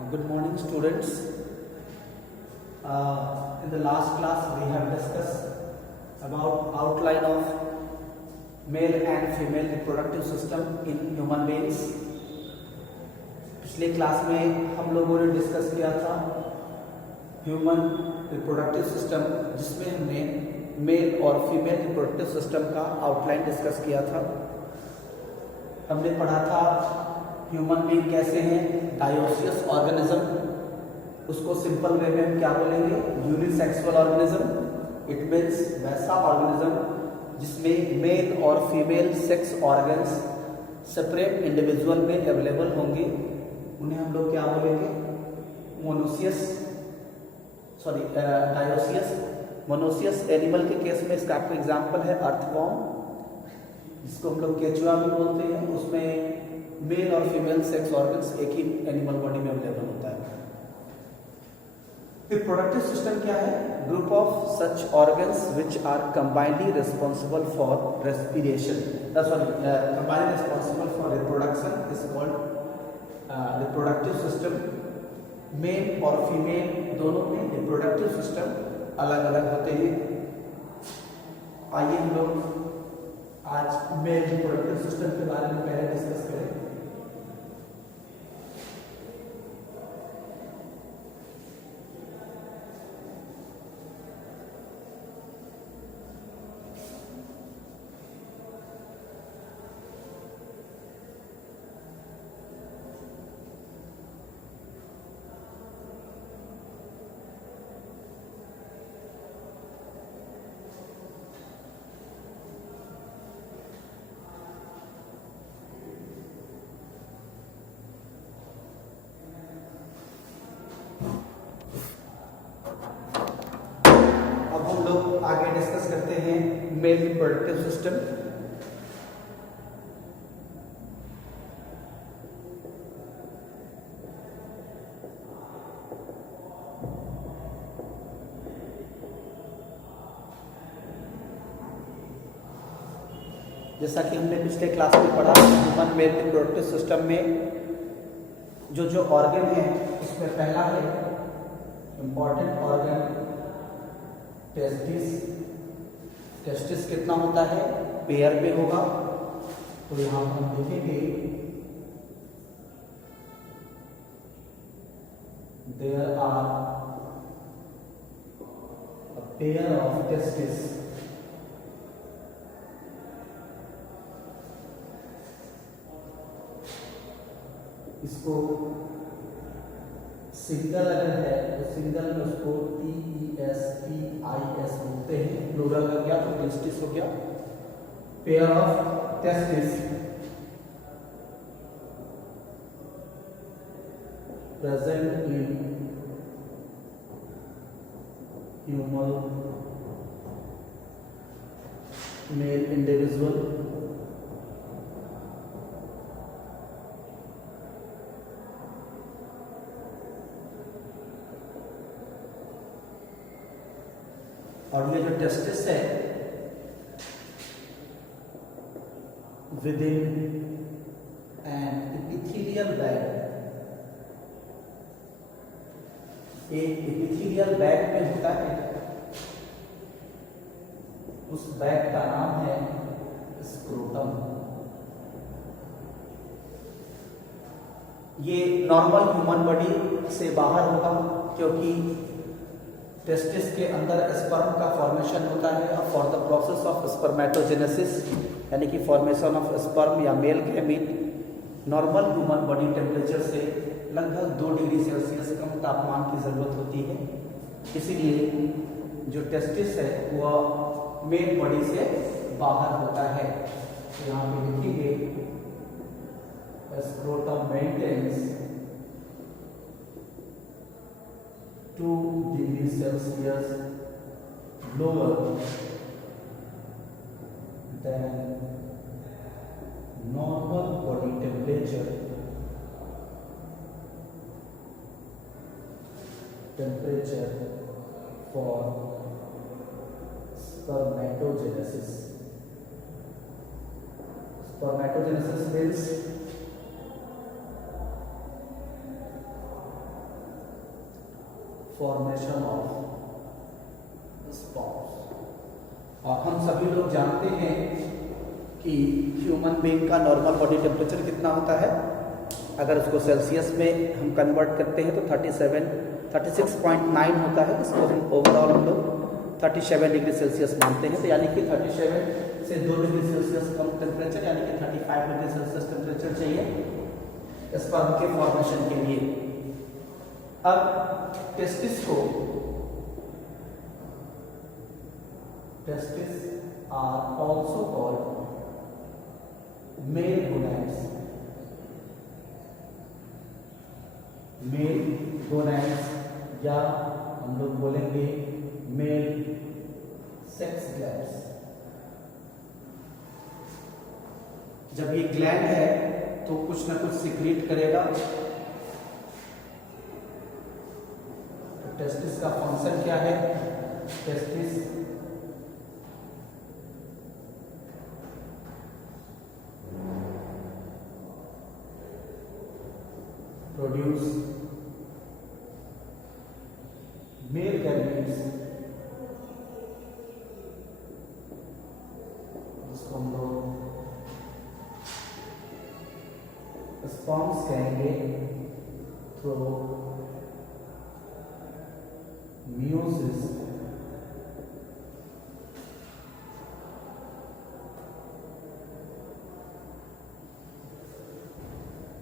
Good morning, students. In the last class, we have discussed about outline of male and female reproductive system in human beings. पिछले क्लास में हम लोगों ने डिस्कस किया था ह्यूमन रिप्रोडक्टिव सिस्टम, जिसमें हमने मेल और फीमेल रिप्रोडक्टिव सिस्टम का आउटलाइन डिस्कस किया था। हमने पढ़ा था ह्यूमन बीइंग कैसे हैं, डायोसियस ऑर्गेनिज्म, उसको सिंपल वे में हम क्या बोलेंगे, यूनिसेक्सुअल ऑर्गेनिज्म। इट मीन्स वैसा ऑर्गेनिज्म जिसमें मेल और female sex organs separate individual में अवेलेबल होंगे, उन्हें हम लोग क्या बोलेंगे, डायोसियस। मोनोसियस एनिमल के केस में इसका आपको एग्जाम्पल है अर्थवॉर्म, जिसको हम लोग केचुआ भी बोलते हैं। उसमें मेल और फीमेल सेक्स ऑर्गन्स एक ही एनिमल बॉडी में अवेलेबल होता है। रिप्रोडक्टिव सिस्टम क्या है? Group of such organs which are combinely responsible for respiration, combinely responsible for reproduction is called reproductive system. Male और फीमेल दोनों में रिप्रोडक्टिव सिस्टम अलग अलग होते हैं। आइए हम लोग आज मेल रिप्रोडक्टिव सिस्टम के बारे में पहले डिस्कस करें। आगे डिस्कस करते हैं मेल रिप्रोडक्टिव सिस्टम। जैसा कि हमने पिछले क्लास में पढ़ा, ह्यूमन मेल रिप्रोडक्टिव सिस्टम में जो ऑर्गन है, उसमें पहला है इंपॉर्टेंट ऑर्गन टेस्टिस। टेस्टिस कितना होता है? पेयर में होगा। तो यहां हम देखेंगे there are a pair of testis इसको सिंगल अगर है तो सिंगल में उसको TESTIS बोलते हैं। प्लूरल हो गया तो टेस्टिस हो गया। Pair of testis present in human male individual और ये जो टेस्टिस है विदिन एन एपिथेलियल बैग, एक एपिथेलियल बैग में होता है। उस बैग का नाम है स्क्रोटम। ये नॉर्मल ह्यूमन बॉडी से बाहर होगा, क्योंकि टेस्टिस के अंदर स्पर्म का फॉर्मेशन होता है। For the process of spermatogenesis, यानी कि फॉर्मेशन ऑफ स्पर्म या male gamete, normal human body temperature से लगभग 2 डिग्री सेल्सियस कम तापमान की जरूरत होती है। इसीलिए जो टेस्टिस है वह मेल बॉडी से बाहर होता है। तो यहाँ पे लिखेंगे scrotum maintains 2 degree Celsius lower than normal body temperature for spermatogenesis. Spermatogenesis means formation of sperms. और हम सभी लोग जानते हैं कि ह्यूमन बीइंग का नॉर्मल बॉडी टेम्परेचर कितना होता है। अगर उसको सेल्सियस में हम कन्वर्ट करते हैं तो 36.9 होता है। इसको हम ओवरऑल हम लोग 37 डिग्री सेल्सियस मानते हैं। तो यानी कि 37 से 2 डिग्री सेल्सियस कम टेम्परेचर यानी कि 35 डिग्री सेल्सियस टेम्परेचर चाहिए स्पर्म के फॉर्मेशन के लिए। अब testis are also called male gonads. Male gonads या हम लोग बोलेंगे मेल सेक्स ग्लैंड्स। जब ये ग्लैंड है तो कुछ ना कुछ सीक्रेट करेगा। तो टेस्टिस का फंक्शन क्या है? टेस्टिस प्रोड्यूस मेल गैमेट्स, जिसको हम लोग स्पर्म्स कहेंगे, थ्रू मियोसिस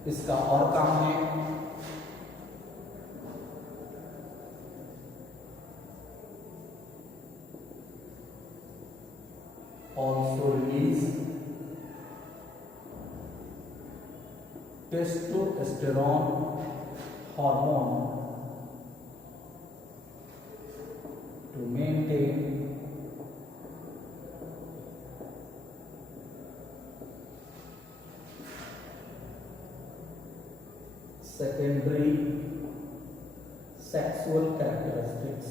इसका और काम है also release testosterone hormone to maintain secondary sexual characteristics।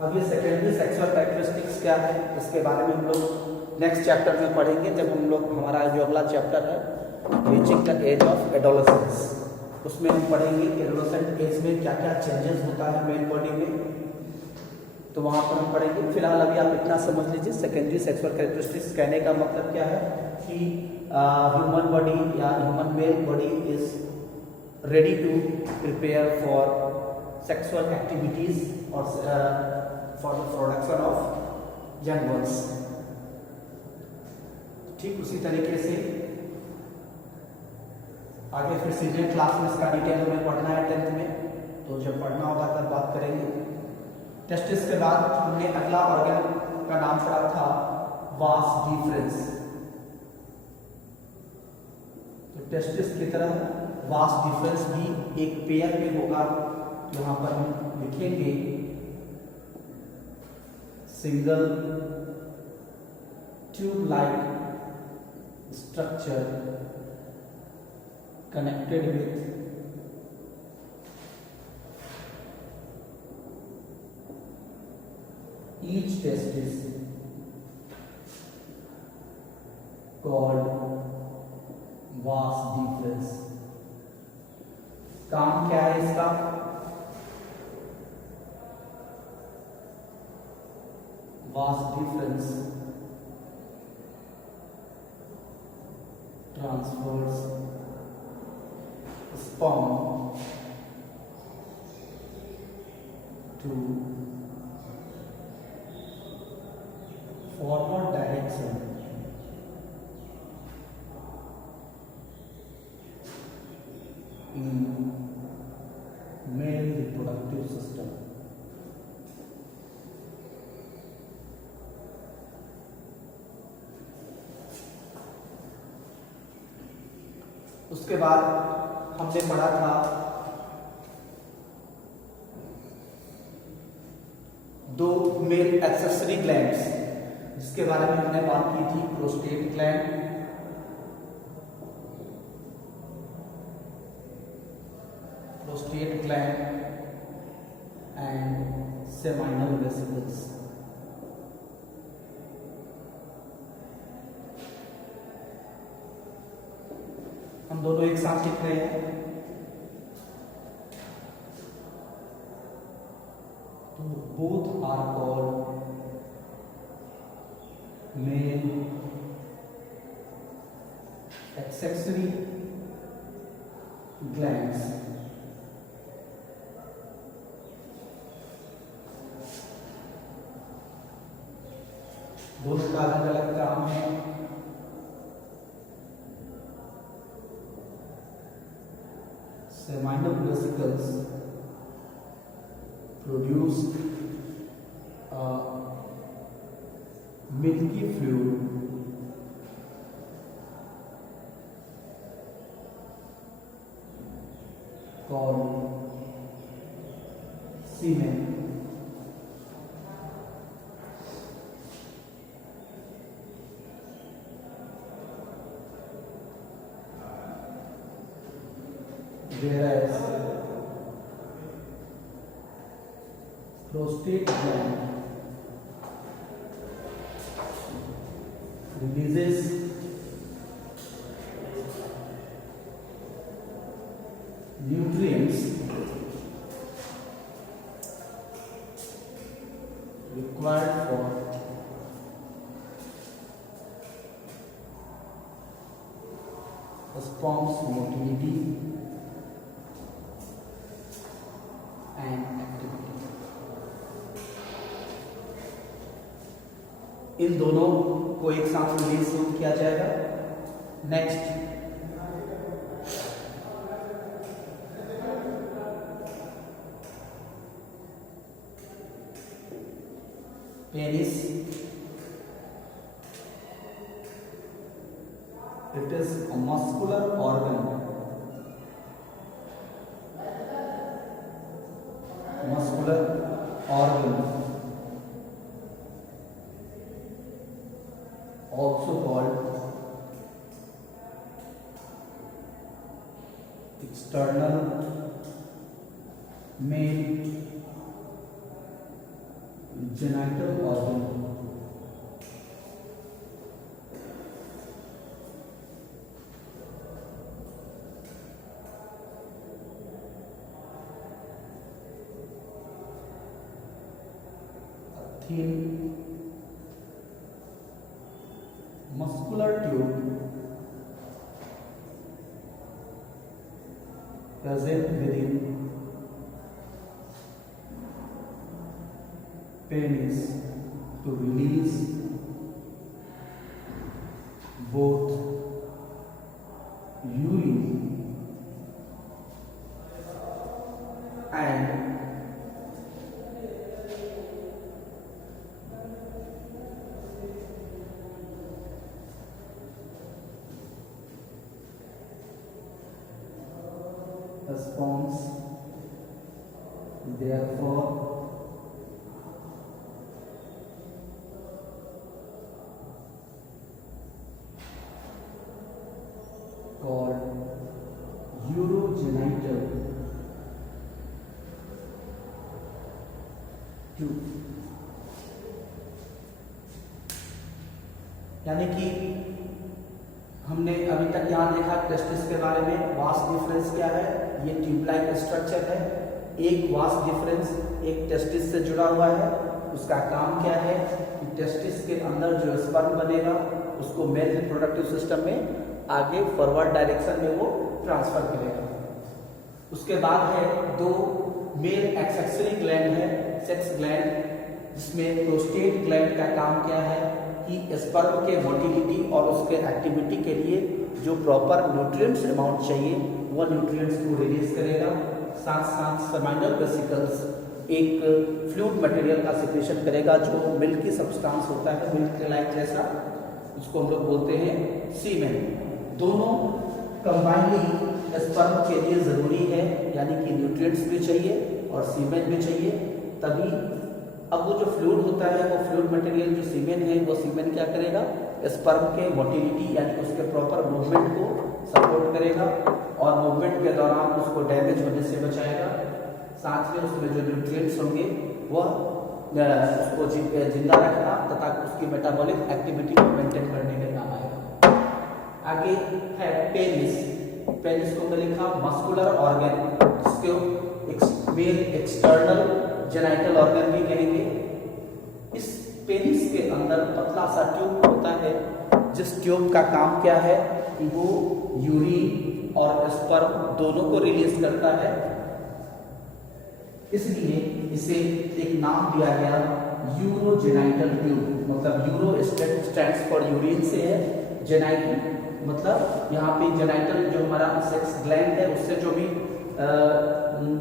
अब ये सेकेंडरी सेक्सुअल कैरेक्टरिस्टिक्स क्या है, इसके बारे में हम लोग नेक्स्ट चैप्टर में पढ़ेंगे। जब हम लोग हमारा जो अगला चैप्टर है reaching the age of adolescence, उसमें हम पढ़ेंगे कि एडोलेसेंट एज में क्या क्या चेंजेस होता है मेल बॉडी में, तो वहाँ पर हम पढ़ेंगे। फिलहाल अभी आप इतना समझ लीजिए, सेकेंडरी सेक्सुअल कैरेक्टरिस्टिक्स कहने का मतलब क्या है कि ह्यूमन बॉडी या human male body is ready to prepare for sexual activities और for the production of young ones. ठीक उसी तरीके से आगे फिर सीनियर क्लास में इसका डिटेल हमें पढ़ना है 10th में, तो जब पढ़ना होगा तब बात करेंगे। टेस्टिस के बाद हमने अगला ऑर्गन का नाम पढ़ा था वास डिफरेंस। तो टेस्टिस की तरह वास डिफरेंस भी एक पेयर में होगा। यहाँ पर हम लिखेंगे single tube like structure connected with each testis called vas deferens। काम क्या है इसका? vas deferens transfers sperm to forward direction in male reproductive system। उसके बाद हमने पढ़ा था दो मेल एक्सेसरी ग्लैंड्स, जिसके बारे में हमने बात की थी prostate gland and seminal vesicles. हम दोनों एक साथ लिख रहे हैं। तो both are called male accessory glands। दोनों का अलग अलग काम है। Seminal vesicles produce a milky fluid called semen। Whereas prostate gland releases nutrients required for sperm's motility and activity। इन दोनों को एक साथ रिलीज किया जाएगा। Next, penis. It is a muscular organ, muscular organ also called external male genital organ। thin muscular tube present within penis to release both urine and sperms। Therefore called urogenital tube। यानी कि हमने अभी तक यहाँ देखा टेस्टिस के बारे में। वास्ट डिफरेंस क्या है? ये ट्यूब लाइक स्ट्रक्चर है। एक वास्ट डिफरेंस एक टेस्टिस से जुड़ा हुआ है। उसका काम क्या है कि टेस्टिस के अंदर जो स्पर्म बनेगा उसको मेल रिप्रोडक्टिव सिस्टम में आगे फॉरवर्ड डायरेक्शन में वो ट्रांसफर करेगा। उसके बाद है दो मेल एक्सेसरी ग्लैंड है, सेक्स ग्लैंड, जिसमें प्रोस्टेट ग्लैंड का काम क्या है कि स्पर्म के मोटिलिटी और उसके एक्टिविटी के लिए जो प्रॉपर न्यूट्रिएंट्स अमाउंट चाहिए वो न्यूट्रिएंट्स को रिलीज करेगा। साथ साथ सेमिनल वेसिकल्स एक फ्लूइड मटेरियल का सिक्रेशन करेगा जो मिल्की सब्सटेंस होता है, मिल्क लाइक जैसा, उसको हम लोग बोलते हैं सीमेन। दोनों कंबाइनली स्पर्म के लिए जरूरी है, यानी कि न्यूट्रिएंट्स भी चाहिए और सीमेन भी चाहिए, तभी अब वो जो फ्लूइड होता है वो फ्लूइड मटेरियल जो सीमेन है वो सीमेन क्या करेगा? स्पर्म के मोटिलिटी यानी कि उसके प्रॉपर मूवमेंट को सपोर्ट करेगा और मूवमेंट के दौरान उसको डैमेज होने से बचाएगा। साथ में उसमें जो न्यूट्रिएंट्स होंगे वह उसको जिंदा रखना तथा उसकी मेटाबॉलिक एक्टिविटी को मेंटेन करने में काम आएगा। आगे है पेनिस। पेनिस को मैं लिखा मस्कुलर ऑर्गन, जिसको मेल एक्सटर्नल जेनाइटल ऑर्गन भी कहेंगे। इस पेनिस के अंदर पतला सा ट्यूब होता है, जिस ट्यूब का काम क्या है कि वो यूरिन और स्पर्म दोनों को रिलीज करता है। इसलिए इसे एक नाम दिया गया यूरोजेनाइटल ट्यूब, मतलब यूरो स्टैंड्स फॉर यूरिन से है, जेनाइटल मतलब यहाँ पे जेनाइटल जो हमारा सेक्स ग्लैंड है उससे जो भी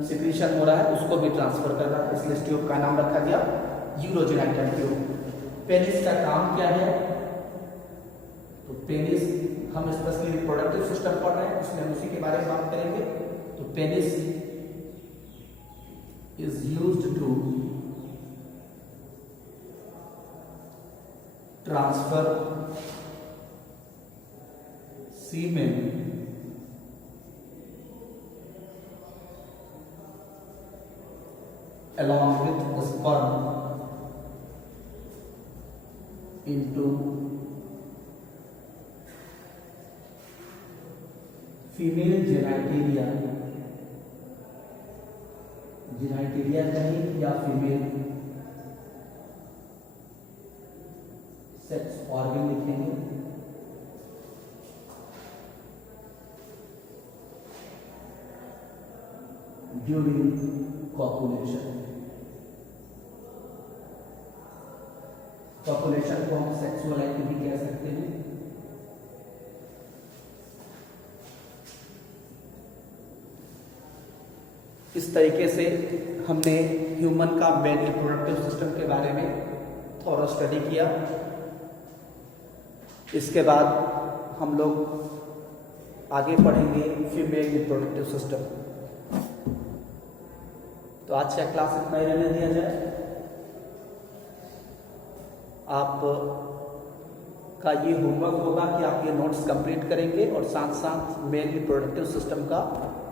सिक्रीशन हो रहा है उसको भी ट्रांसफर कर रहा है, इसलिए इस ट्यूब का नाम रखा गया यूरोजेनाइटल ट्यूब। पेनिस का काम क्या है? तो पेनिस हम स्पेशली रिप्रोडक्टिव सिस्टम पढ़ रहे हैं, इसलिए हम उसी के बारे में बात करेंगे। तो penis is used to transfer semen along with sperm into female genitalia, genitalia कहें या फीमेल सेक्स ऑर्गन लिखेंगे। ड्यूरिंग कॉपुलेशन, कॉपुलेशन को हम सेक्सुअल एक्टिविटी कह सकते हैं। इस तरीके से हमने ह्यूमन का मेल रिप्रोडक्टिव सिस्टम के बारे में थोड़ा स्टडी किया। इसके बाद हम लोग आगे पढ़ेंगे फीमेल रिप्रोडक्टिव सिस्टम। तो आज का क्लास इतना ही रहने दिया जाए। आप का ये होमवर्क होगा कि आप ये नोट्स कंप्लीट करेंगे और साथ साथ मेल रिप्रोडक्टिव सिस्टम का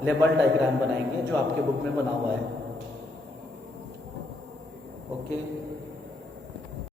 लेबल डायग्राम बनाएंगे जो आपके बुक में बना हुआ है। ओके।